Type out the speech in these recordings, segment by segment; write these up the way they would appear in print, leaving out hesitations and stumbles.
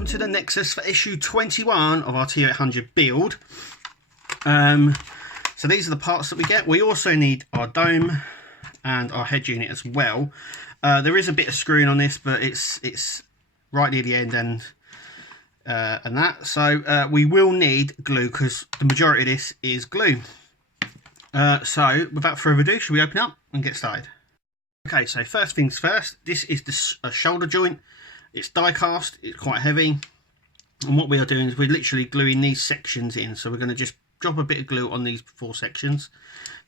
welcome to the Nexus for issue 21 of our T800 build. So these are the parts that we get. We also need our dome and our head unit as well. There is a bit of screwing on this, but it's right near the end and that. So we will need glue because the majority of this is glue. So without further ado, should we open up and get started? Okay, so first things first, this is the shoulder joint. It's die cast, it's quite heavy, and what we are doing is we're literally gluing these sections in. So we're going to just drop a bit of glue on these 4 sections,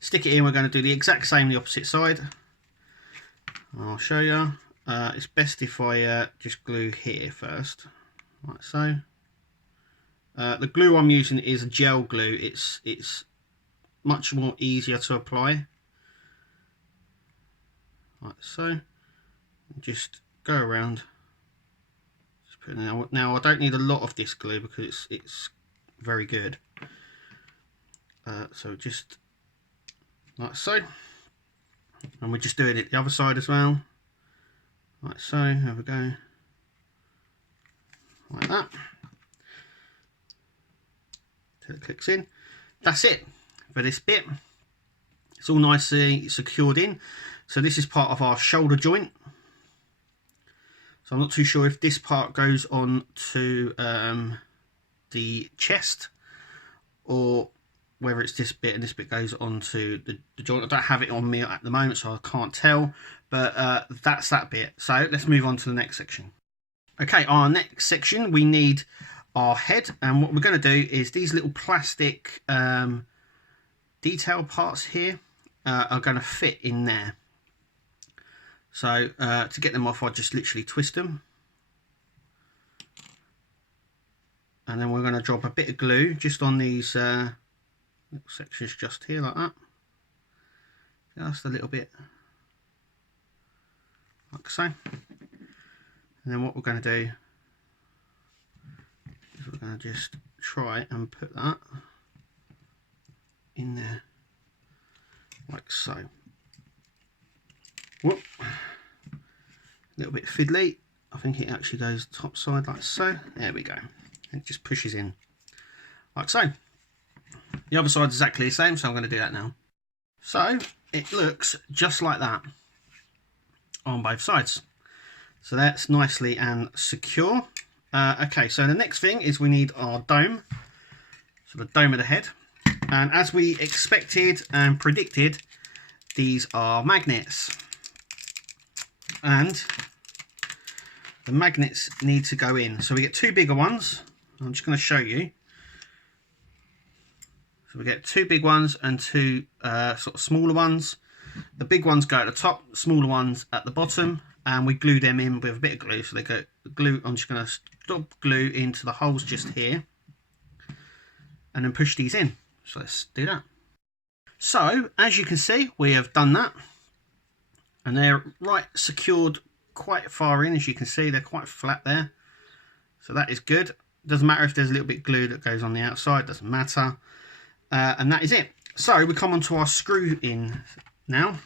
stick it in. We're going to do the exact same the opposite side. I'll show you. It's best if I just glue here first, like so. The glue I'm using is a gel glue. It's much more easier to apply, like so. Just go around. Now I don't need a lot of this glue because it's very good. So just like so, and we're just doing it the other side as well, like so. There we go, like that, till it clicks in. That's it for this bit. It's all nicely secured in. So this is part of our shoulder joint. So I'm not too sure if this part goes on to the chest, or whether it's this bit and this bit goes on to the joint. I don't have it on me at the moment, so I can't tell, but that's that bit. So let's move on to the next section. Okay, our next section, we need our head, and what we're going to do is these little plastic detail parts here are going to fit in there. So to get them off, I just literally twist them, and then we're going to drop a bit of glue just on these little sections just here, like that, just a little bit, like so. And then what we're going to do is we're going to just try and put that in there, like so. Whoop. A little bit fiddly. I think it actually goes top side like so. There we go. It just pushes in like so. The other side is exactly the same, so I'm going to do that now. So it looks just like that on both sides. So that's nicely and secure. Okay, so the next thing is we need our dome. So the dome of the head. And as we expected and predicted, these are magnets. And the magnets need to go in. So we get 2 bigger ones. I'm just going to show you. So we get 2 big ones and 2 sort of smaller ones. The big ones go at the top, smaller ones at the bottom, and we glue them in with a bit of glue. So they go glue. I'm just going to drop glue into the holes just here, and then push these in. So let's do that. So as you can see, we have done that. And they're right secured quite far in. As you can see, they're quite flat there. So that is good. Doesn't matter if there's a little bit of glue that goes on the outside, doesn't matter. And that is it. So we come on to our screw in now.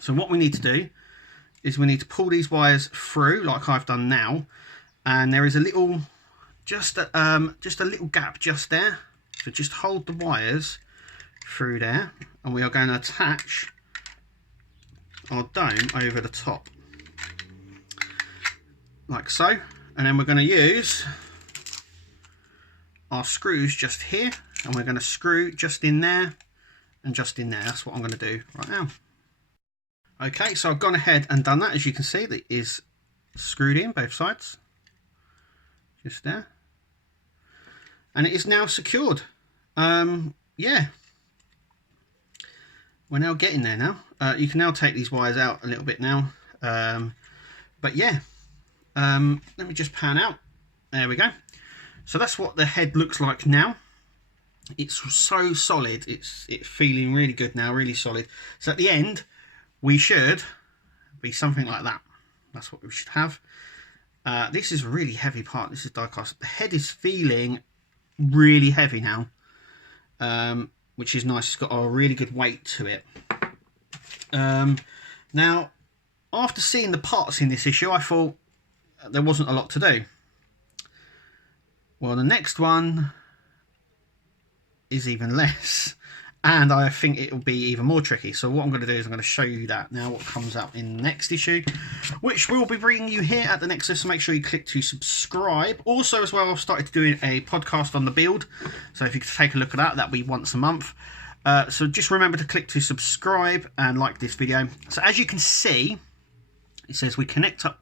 So what we need to do is we need to pull these wires through like I've done now. And there is a little, just a little gap just there. So just hold the wires through there. And we are going to attach our dome over the top, like so. And then we're going to use our screws just here, and we're going to screw just in there and just in there. That's what I'm going to do right now. Okay, so I've gone ahead and done that. As you can see, that is screwed in both sides, just there, and it is now secured. Yeah, we're now getting there now. You can now take these wires out a little bit now. But yeah, let me just pan out. There we go. So that's what the head looks like now. It's so solid. It's feeling really good now, really solid. So at the end, we should be something like that. That's what we should have. This is a really heavy part. This is die cast. The head is feeling really heavy now. Which is nice. It's got a really good weight to it. Now, after seeing the parts in this issue, I thought there wasn't a lot to do. Well, the next one is even less, and I think it will be even more tricky. So what I'm going to do is I'm going to show you that now, what comes out in the next issue, which we'll be bringing you here at the Nexus. So make sure you click to subscribe. Also, as well, I've started doing a podcast on the build, so if you could take a look at that, that'll be once a month. So just remember to click to subscribe and like this video. So as you can see, it says we connect up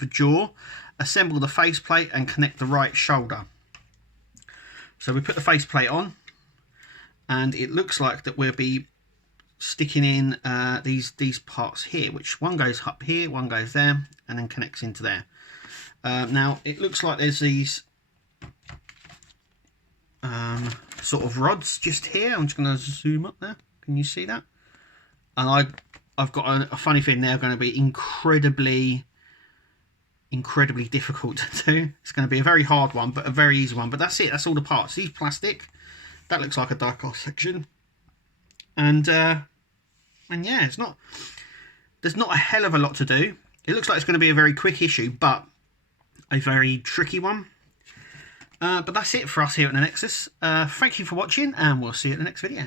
the jaw, assemble the faceplate, and connect the right shoulder. So we put the faceplate on, and it looks like that we'll be sticking in these parts here, which one goes up here, one goes there, and then connects into there. Now it looks like there's these sort of rods just here. I'm just going to zoom up there. Can you see that? And I've got a funny feeling they're going to be incredibly difficult to do. It's going to be a very hard one, but a very easy one. But that's it. That's all the parts. These plastic. That looks like a die-cast section. And yeah, there's not a hell of a lot to do. It looks like it's going to be a very quick issue, but a very tricky one. But that's it for us here at the Nexus. Thank you for watching, and we'll see you at the next video.